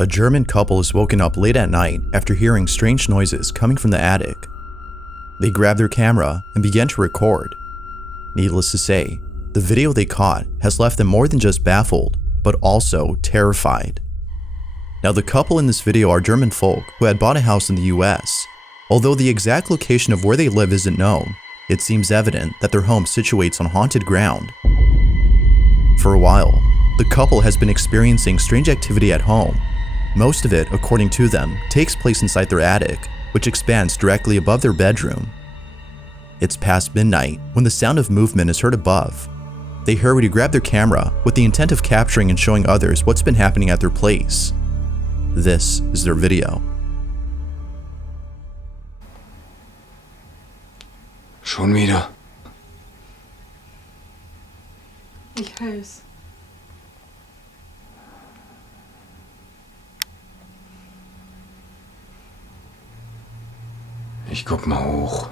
A German couple is woken up late at night after hearing strange noises coming from the attic. They grab their camera and begin to record. Needless to say, the video they caught has left them more than just baffled, but also terrified. Now, the couple in this video are German folk who had bought a house in the US. Although the exact location of where they live isn't known, it seems evident that their home situates on haunted ground. For a while, the couple has been experiencing strange activity at home. Most of it, according to them, takes place inside their attic, which expands directly above their bedroom. It's past midnight when the sound of movement is heard above. They hurry to grab their camera with the intent of capturing and showing others what's been happening at their place. This is their video. Schon wieder. Ich höre. Ich guck mal hoch.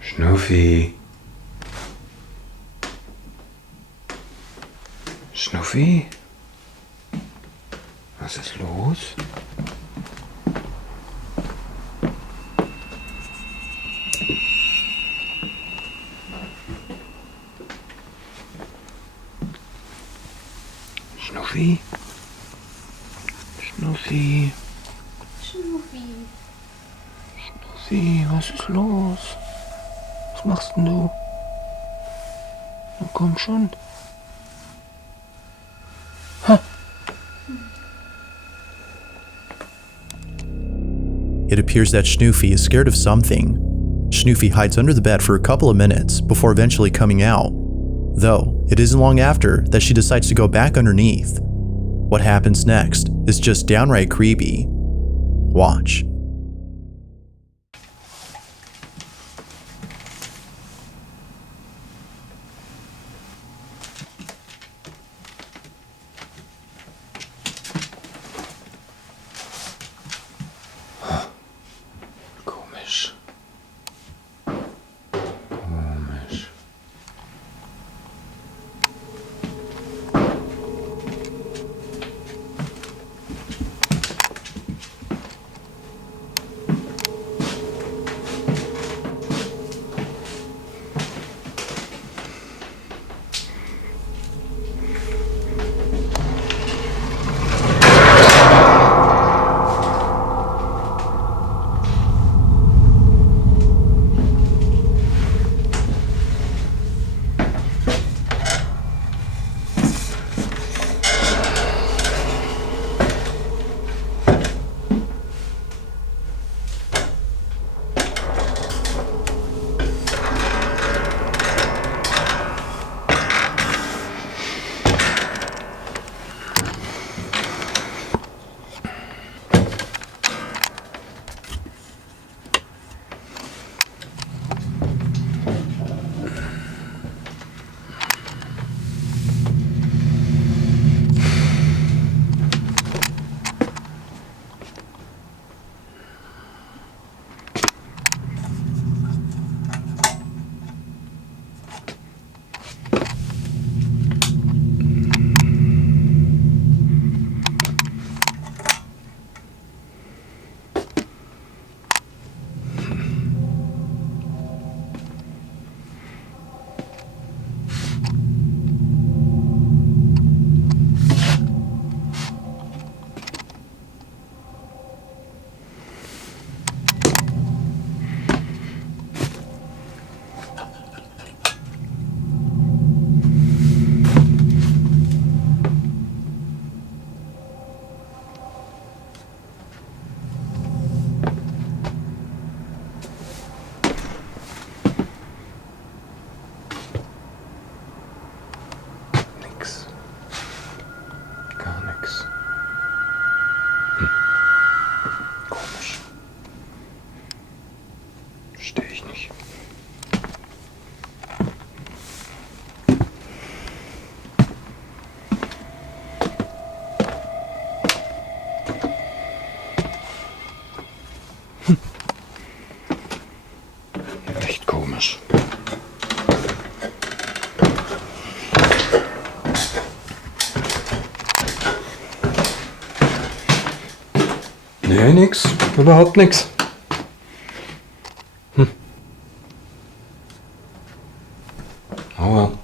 Schnuffi. Schnuffi? Was ist los? Schnuffi? Schnuffi? Schnuffi. Schnuffi, was ist los? Was machst denn du? Na komm schon. It appears that Schnuffi is scared of something. Schnuffi hides under the bed for a couple of minutes before eventually coming out. Though, it isn't long after that she decides to go back underneath. What happens next is just downright creepy. Watch. Komisch. Komisch. Nee, nix. Überhaupt nix. Oh well.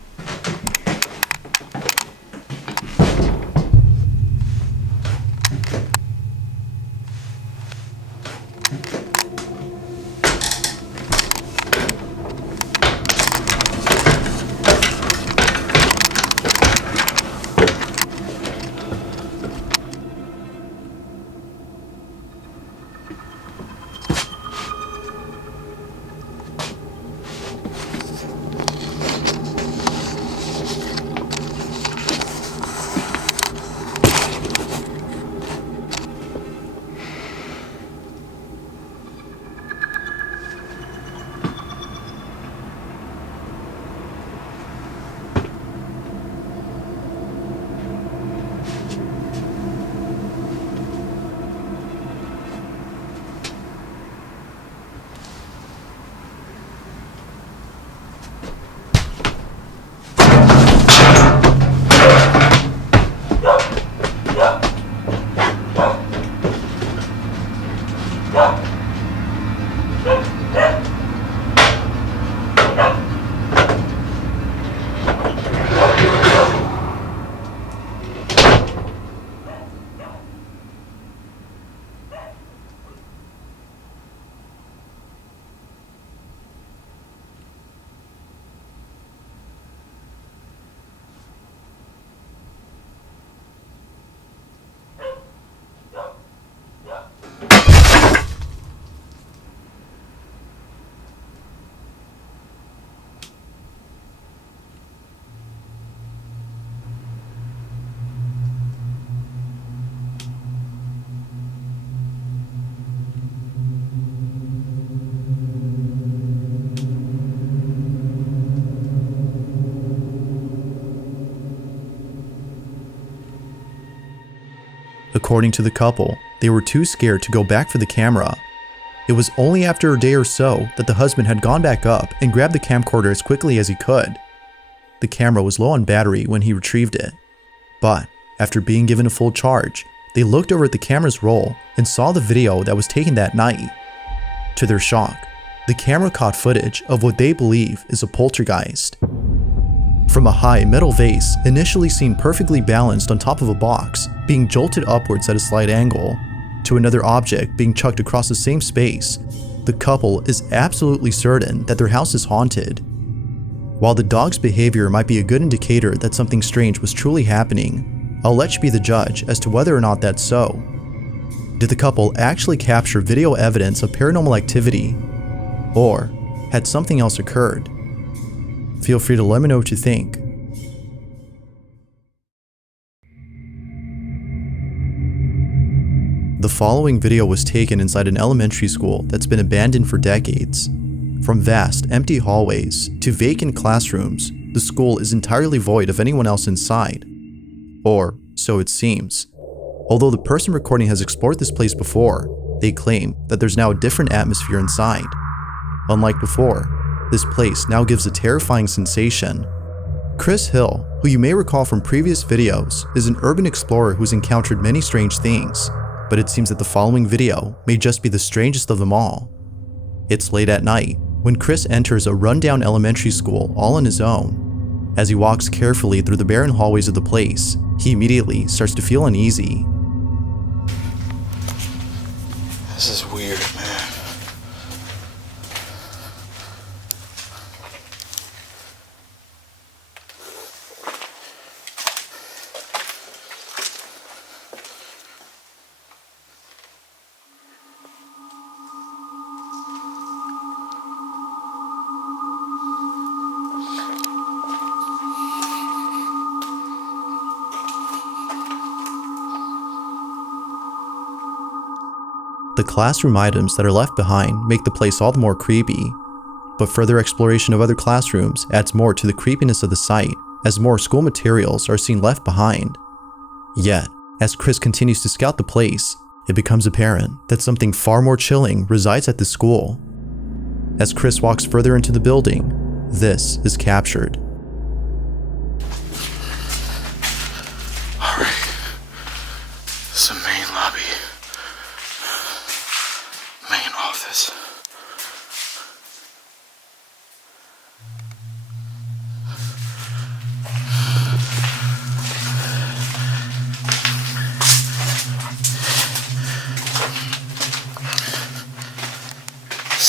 According to the couple, they were too scared to go back for the camera. It was only after a day or so that the husband had gone back up and grabbed the camcorder as quickly as he could. The camera was low on battery when he retrieved it. But after being given a full charge, they looked over at the camera's roll and saw the video that was taken that night. To their shock, the camera caught footage of what they believe is a poltergeist. From a high metal vase initially seen perfectly balanced on top of a box, being jolted upwards at a slight angle, to another object being chucked across the same space, the couple is absolutely certain that their house is haunted. While the dog's behavior might be a good indicator that something strange was truly happening, I'll let you be the judge as to whether or not that's so. Did the couple actually capture video evidence of paranormal activity? Or had something else occurred? Feel free to let me know what you think. The following video was taken inside an elementary school that's been abandoned for decades. From vast, empty hallways to vacant classrooms, the school is entirely void of anyone else inside. Or so it seems. Although the person recording has explored this place before, they claim that there's now a different atmosphere inside. Unlike before, this place now gives a terrifying sensation. Chris Hill, who you may recall from previous videos, is an urban explorer who's encountered many strange things, but it seems that the following video may just be the strangest of them all. It's late at night when Chris enters a rundown elementary school all on his own. As he walks carefully through the barren hallways of the place, he immediately starts to feel uneasy. This is weird, man. The classroom items that are left behind make the place all the more creepy, but further exploration of other classrooms adds more to the creepiness of the site as more school materials are seen left behind. Yet, as Chris continues to scout the place, it becomes apparent that something far more chilling resides at the school. As Chris walks further into the building, this is captured. Alright, this is the main lobby.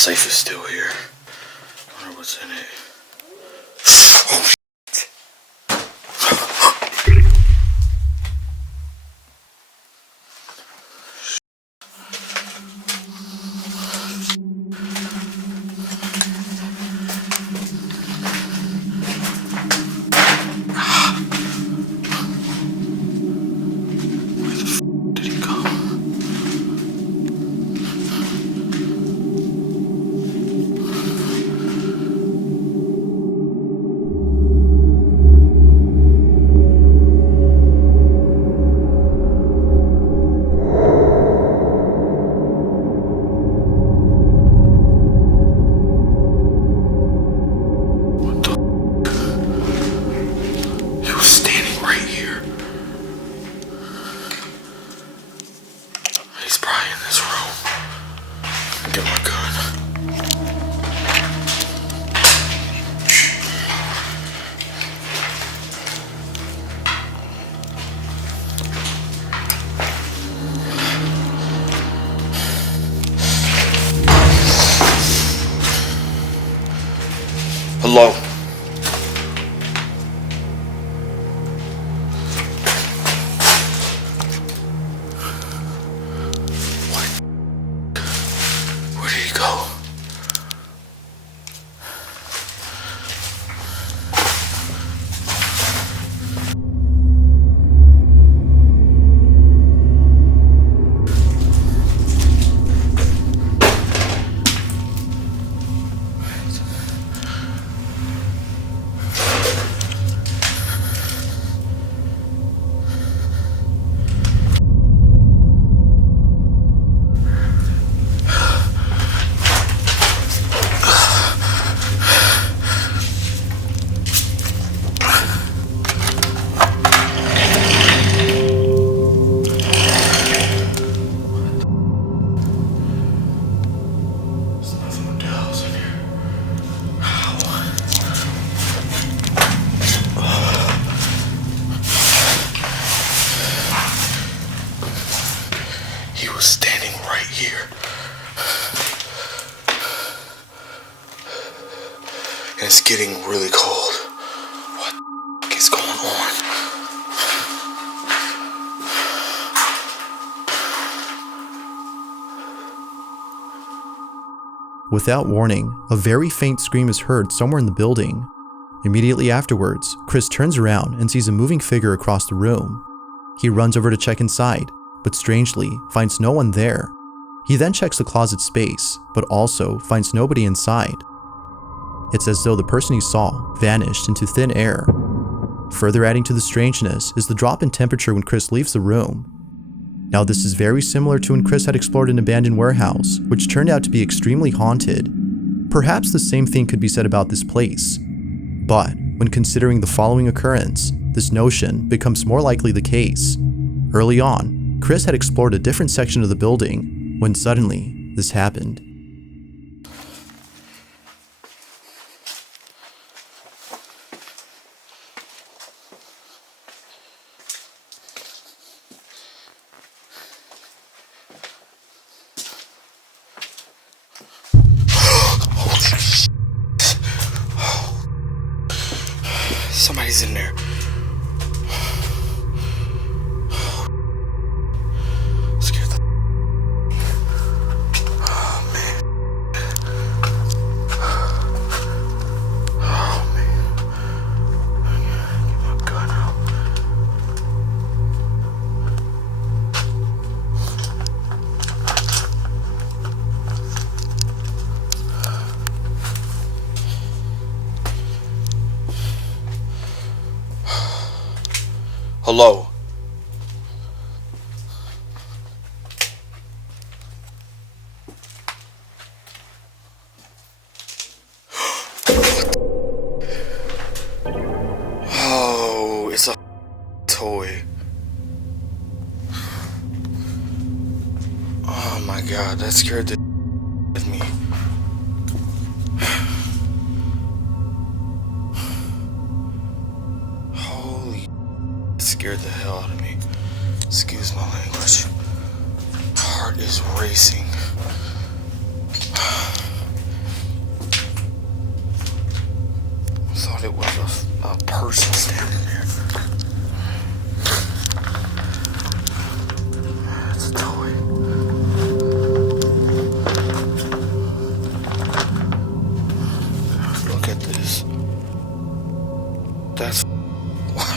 safe is still here. I wonder what's in it. Oh, shit. Where the f did he go? He was standing right here. He's probably in this room. Get my gun. Hello? Where did he go? There's nothing but dolls in here. He was standing right here. And it's getting really cold. What the f is going on? Without warning, a very faint scream is heard somewhere in the building. Immediately afterwards, Chris turns around and sees a moving figure across the room. He runs over to check inside, but strangely finds no one there. He then checks the closet space, but also finds nobody inside. It's as though the person he saw vanished into thin air. Further adding to the strangeness is the drop in temperature when Chris leaves the room. Now this is very similar to when Chris had explored an abandoned warehouse, which turned out to be extremely haunted. Perhaps the same thing could be said about this place. But when considering the following occurrence, this notion becomes more likely the case. Early on, Chris had explored a different section of the building when suddenly this happened. Somebody's in there. Scared the oh man. Oh man. Get my gun out. Hello. Oh, it's a toy. Oh my god, that scared the out of me. Holy, it scared the hell out of me. Excuse my language. My heart is racing. person standing there. That's a toy. Look at this. That's...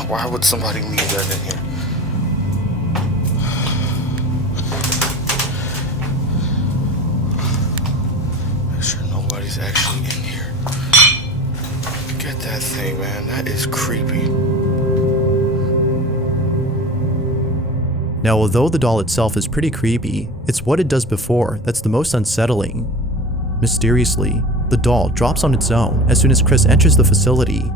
Why would somebody leave that in here? Make sure nobody's actually in here. Get that thing, man. That is creepy. Now, although the doll itself is pretty creepy, it's what it does before that's the most unsettling. Mysteriously, the doll drops on its own as soon as Chris enters the facility.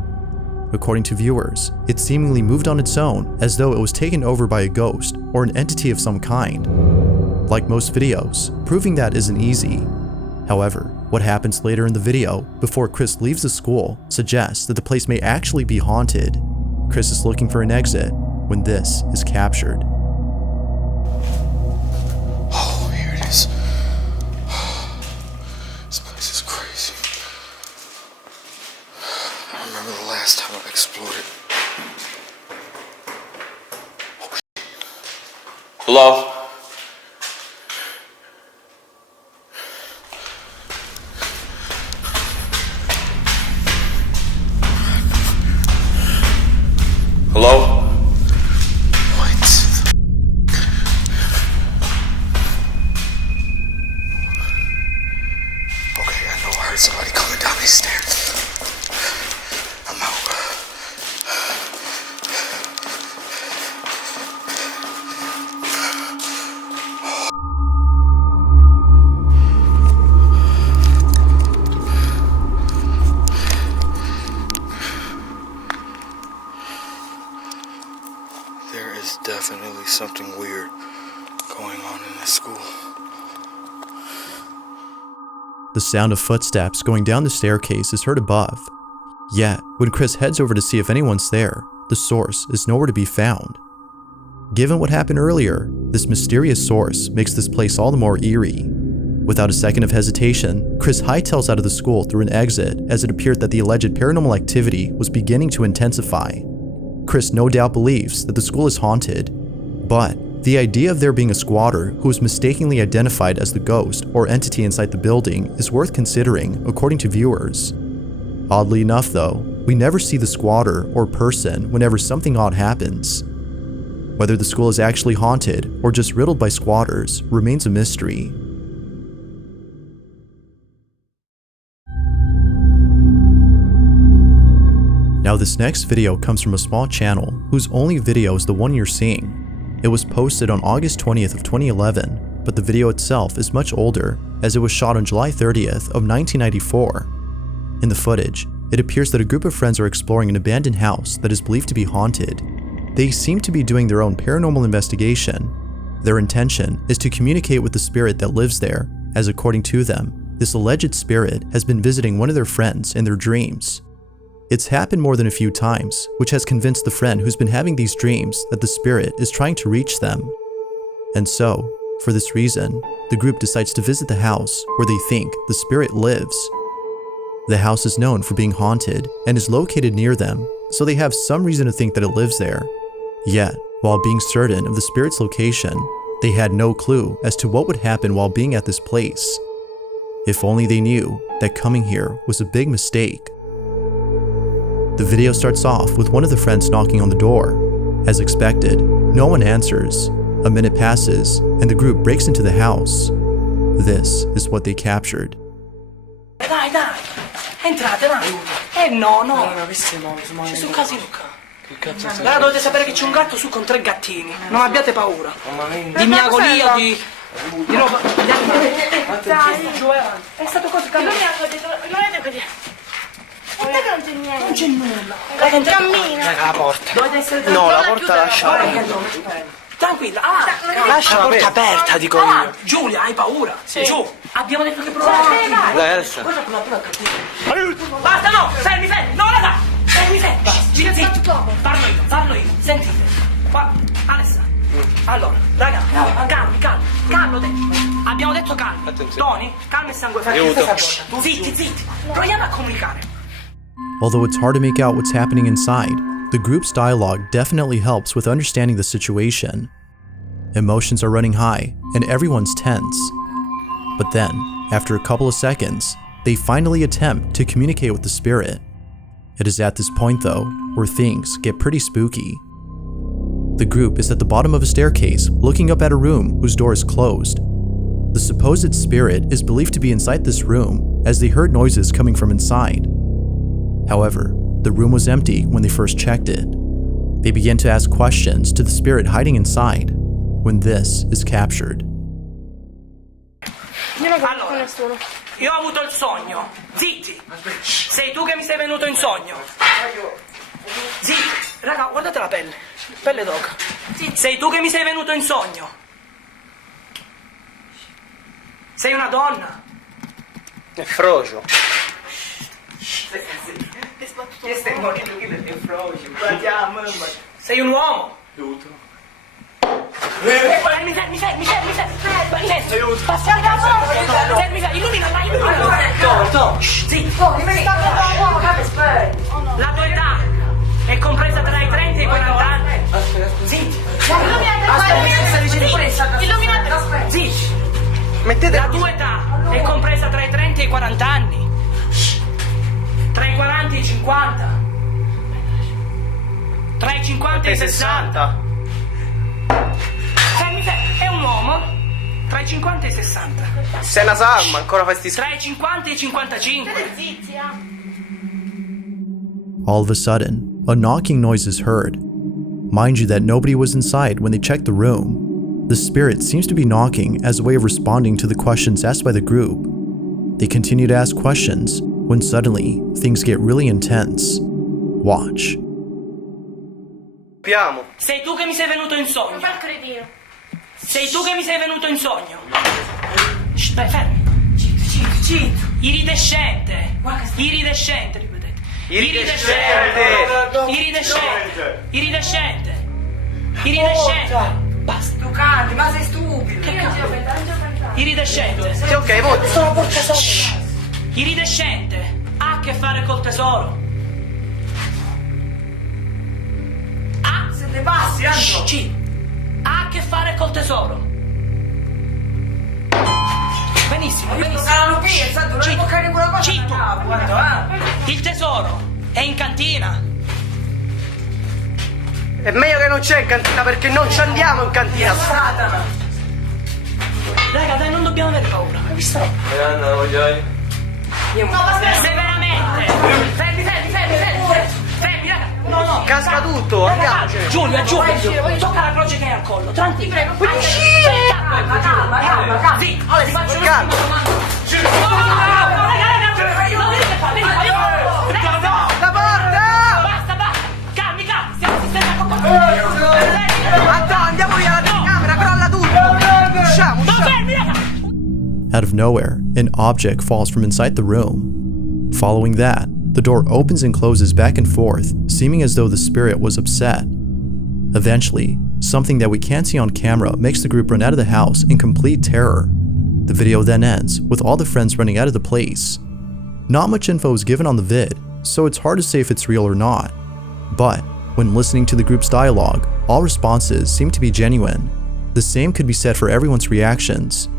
According to viewers, it seemingly moved on its own as though it was taken over by a ghost or an entity of some kind. Like most videos, proving that isn't easy. However, what happens later in the video, before Chris leaves the school, suggests that the place may actually be haunted. Chris is looking for an exit when this is captured. Oh, here it is. This place is crazy. I remember the last time I explored it. Oh, shit. Hello? Hello? What? Okay, I know I heard somebody coming down these stairs. I'm out. There is definitely something weird going on in this school. The sound of footsteps going down the staircase is heard above. Yet, when Chris heads over to see if anyone's there, the source is nowhere to be found. Given what happened earlier, this mysterious source makes this place all the more eerie. Without a second of hesitation, Chris hightails out of the school through an exit as it appeared that the alleged paranormal activity was beginning to intensify. Chris no doubt believes that the school is haunted, but the idea of there being a squatter who is mistakenly identified as the ghost or entity inside the building is worth considering, according to viewers. Oddly enough though, we never see the squatter or person whenever something odd happens. Whether the school is actually haunted or just riddled by squatters remains a mystery. Now this next video comes from a small channel whose only video is the one you're seeing. It was posted on August 20th of 2011, but the video itself is much older as it was shot on July 30th of 1994. In the footage, it appears that a group of friends are exploring an abandoned house that is believed to be haunted. They seem to be doing their own paranormal investigation. Their intention is to communicate with the spirit that lives there, as according to them, this alleged spirit has been visiting one of their friends in their dreams. It's happened more than a few times, which has convinced the friend who's been having these dreams that the spirit is trying to reach them. And so, for this reason, the group decides to visit the house where they think the spirit lives. The house is known for being haunted and is located near them, so they have some reason to think that it lives there. Yet, while being certain of the spirit's location, they had no clue as to what would happen while being at this place. If only they knew that coming here was a big mistake. The video starts off with one of the friends knocking on the door. As expected, no one answers. A minute passes, and the group breaks into the house. This is what they captured. Dai, dai, entrate, dai. No. Questi no, C'è sul casino qua. Che cazzo sei? Allora dovete sapere che c'è un gatto su con 3 gattini. Non abbiate paura. Di miagolia, di roba. Dai, giù avanti. È stato così. Non è così. Guarda che non c'è niente. Non c'è nulla. Cammina. La porta. Dovete essere No, la porta lasciala. tranquilla. Lascia la porta aperta, dico io. Giulia, hai paura? Sì. Giù. Abbiamo detto che provare. Dai, adesso. Cosa prova a cattivo? Basta, no! Fermi! No, raga! Fermi! Zitto! Parlo io. Sentite. Qua, Alessa. Allora, raga, calmo. Abbiamo detto calmo. Attenzione. Tony, calmo e sangue freddo. Aiuto. Zitti. Proviamo a comunicare. Although it's hard to make out what's happening inside, the group's dialogue definitely helps with understanding the situation. Emotions are running high and everyone's tense. But then, after a couple of seconds, they finally attempt to communicate with the spirit. It is at this point though, where things get pretty spooky. The group is at the bottom of a staircase looking up at a room whose door is closed. The supposed spirit is believed to be inside this room as they heard noises coming from inside. However, the room was empty when they first checked it. They began to ask questions to the spirit hiding inside when this is captured. Allora, io ho avuto il sogno. Zitti! Sei tu che mi sei venuto in sogno. Zitti! Raga, guardate la pelle. Pelle d'oca. Sei tu che mi sei venuto in sogno. Sei una donna. È frocio. Che stai morendo qui perché è frocio. Guardiamo. Sei un uomo. Fermi. Illumina. Zitto. La tua età è compresa tra i 30 e i 40 anni. Zitti. Zitti. La tua età è compresa tra i 30 e i 40 anni. Tra i 40 e i 50. Tra i 50 e i 60. Fermi, è un uomo tra i 50 e i 60. Sei una salma, ancora fai sti Tra i 50 e i 55. All of a sudden, a knocking noise is heard. Mind you that nobody was inside when they checked the room. The spirit seems to be knocking as a way of responding to the questions asked by the group. They continue to ask questions when suddenly things get really intense. Watch. Piamo. Sei tu che mi sei venuto in sogno. Sei tu che mi sei venuto in sogno. Shh, beh, fermi. Zitto. Iridescente, ripetete. Iridescente. Basta. Tu canti, ma sei stupido. Che cazzo? Iridescente. Sì, ok, molto. Sono porca sopra. Iridescente. Ha a che fare col tesoro. Se te passi, Andro. Ha a che fare col tesoro. Benissimo. Citto. Il tesoro è in cantina. È meglio che non c'è in cantina perché non ci andiamo in cantina. Satana. Raga, dai, non dobbiamo avere paura. Hai visto? Se veramente. Fermi, raga. No. Casca tutto, andiamocene. Giulia. Tocca la croce che hai al collo. Tranquillo. Calma. Sì, allora ti faccio Calma. La porta! Basta. Calmi, stiamo sistemando. Andiamo via la telecamera, crolla tutto. Usciamo. Fermi, raga. Out of nowhere, an object falls from inside the room. Following that, the door opens and closes back and forth, seeming as though the spirit was upset. Eventually, something that we can't see on camera makes the group run out of the house in complete terror. The video then ends with all the friends running out of the place. Not much info is given on the vid, so it's hard to say if it's real or not. But when listening to the group's dialogue, all responses seem to be genuine. The same could be said for everyone's reactions.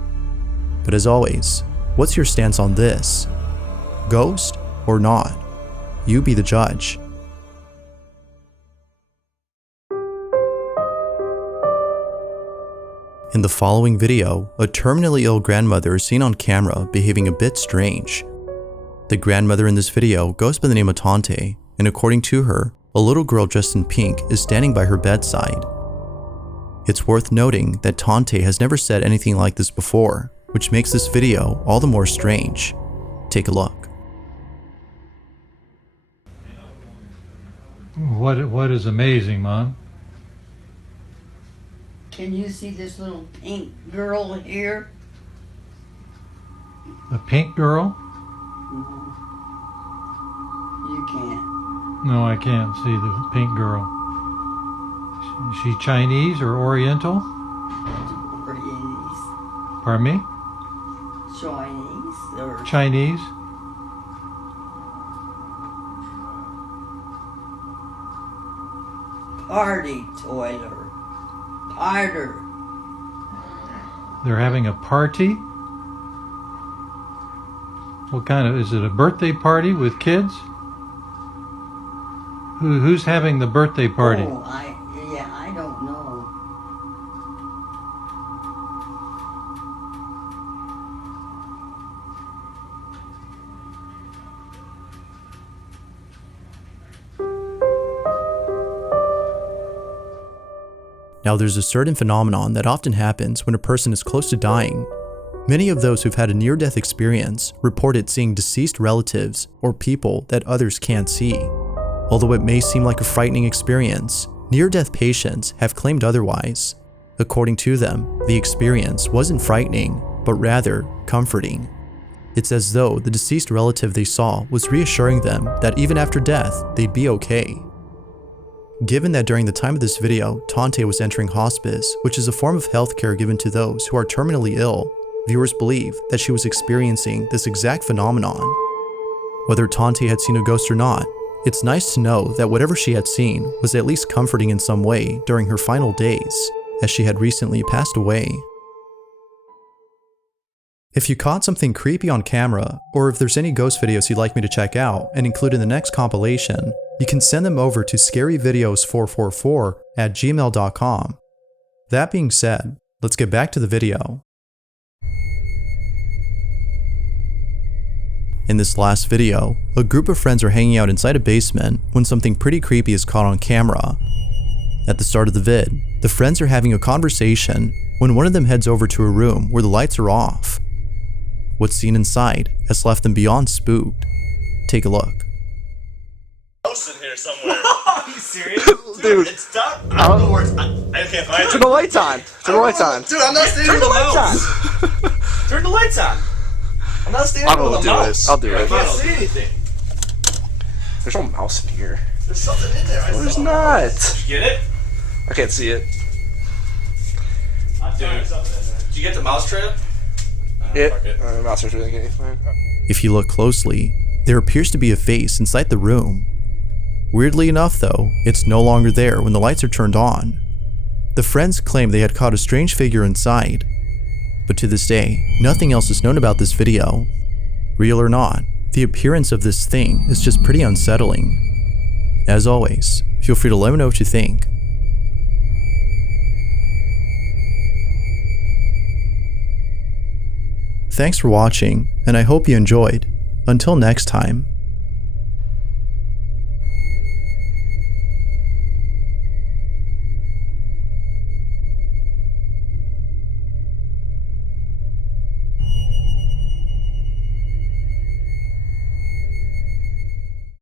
But as always, what's your stance on this? Ghost or not? You be the judge. In the following video, a terminally ill grandmother is seen on camera behaving a bit strange. The grandmother in this video goes by the name of Tante, and according to her, a little girl dressed in pink is standing by her bedside. It's worth noting that Tante has never said anything like this before, which makes this video all the more strange. Take a look. What is amazing, Mom? Can you see this little pink girl here? The pink girl? You can't. No, I can't see the pink girl. Is she Chinese or Oriental? Chinese. Pardon me? Chinese or Chinese? party toilet. Harder. They're having a party? What kind of, is it a birthday party with kids? Who's having the birthday party? Oh, I don't know. Now, there's a certain phenomenon that often happens when a person is close to dying. Many of those who've had a near-death experience reported seeing deceased relatives or people that others can't see. Although it may seem like a frightening experience, near-death patients have claimed otherwise. According to them, the experience wasn't frightening, but rather comforting. It's as though the deceased relative they saw was reassuring them that even after death, they'd be okay. Given that during the time of this video, Tante was entering hospice, which is a form of healthcare given to those who are terminally ill, viewers believe that she was experiencing this exact phenomenon. Whether Tante had seen a ghost or not, it's nice to know that whatever she had seen was at least comforting in some way during her final days, as she had recently passed away. If you caught something creepy on camera, or if there's any ghost videos you'd like me to check out and include in the next compilation, you can send them over to scaryvideos444@gmail.com. That being said, let's get back to the video. In this last video, a group of friends are hanging out inside a basement when something pretty creepy is caught on camera. At the start of the vid, the friends are having a conversation when one of them heads over to a room where the lights are off. What's seen inside has left them beyond spooked. Take a look. House in here somewhere. Are you serious? Dude, it's dark. I don't know where it's. I can't find it. Turn the lights on. Turn the lights on. Dude, I'm not standing Turn with the a lights mouse. Turn the lights on. I'm not standing with a do mouse. this. I'll do I it. can't see anything. There's no mouse in here. There's something in there. There's not. Did you get it? I can't see it. Dude, did you get the mouse trap? Mouse is really anything. If you look closely, there appears to be a face inside the room. Weirdly enough though, it's no longer there when the lights are turned on. The friends claim they had caught a strange figure inside, but to this day, nothing else is known about this video. Real or not, the appearance of this thing is just pretty unsettling. As always, feel free to let me know what you think. Thanks for watching, and I hope you enjoyed. Until next time.